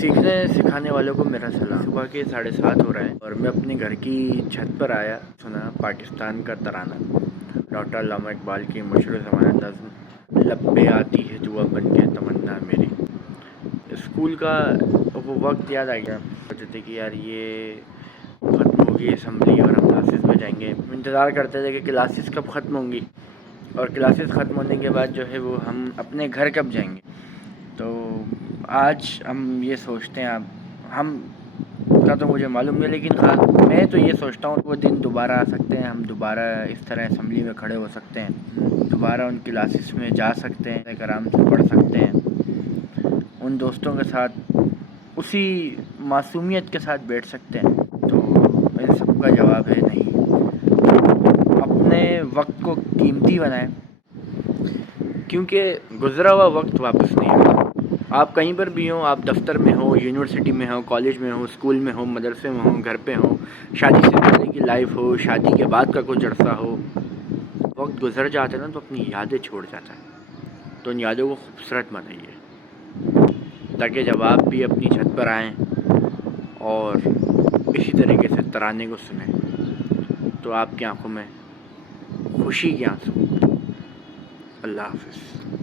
سیکھنے سکھانے والوں کو میرا سلام۔ صبح کے 7:30 ہو رہے ہیں اور میں اپنے گھر کی چھت پر آیا، سنا پاکستان کا ترانہ، ڈاکٹر علامہ اقبال کی مشہور زمانہ نظم لب پہ آتی ہے دعا بن کے تمنا میری۔ اسکول کا وہ وقت یاد آ گیا، سوچتے تھے کہ یار یہ ختم ہوگی اسمبلی اور ہم کلاسز میں جائیں گے۔ انتظار کرتے تھے کہ کلاسز کب ختم ہوں گی اور کلاسز ختم ہونے کے بعد جو ہے وہ ہم اپنے گھر کب جائیں گے۔ تو آج ہم یہ سوچتے ہیں، ہم کا تو مجھے معلوم نہیں، لیکن میں تو یہ سوچتا ہوں وہ دن دوبارہ آ سکتے ہیں، ہم دوبارہ اس طرح اسمبلی میں کھڑے ہو سکتے ہیں، دوبارہ ان کلاسز میں جا سکتے ہیں، آرام سے پڑھ سکتے ہیں، ان دوستوں کے ساتھ اسی معصومیت کے ساتھ بیٹھ سکتے ہیں۔ تو ان سب کا جواب ہے نہیں۔ اپنے وقت کو قیمتی بنائیں، کیونکہ گزرا ہوا وقت واپس نہیں آتا۔ آپ کہیں پر بھی ہوں، آپ دفتر میں ہو، یونیورسٹی میں ہو، کالج میں ہو، اسکول میں ہو، مدرسے میں ہو، گھر پہ ہو، شادی سے پہلے کی لائف ہو، شادی کے بعد کا کچھ عرصہ ہو، وقت گزر جاتا ہے نا تو اپنی یادیں چھوڑ جاتا ہے۔ تو ان یادوں کو خوبصورت بنائیے تاکہ جب آپ بھی اپنی چھت پر آئیں اور اسی طریقے سے ترانے کو سنیں تو آپ کی آنکھوں میں خوشی کے آنسو۔ اللہ حافظ۔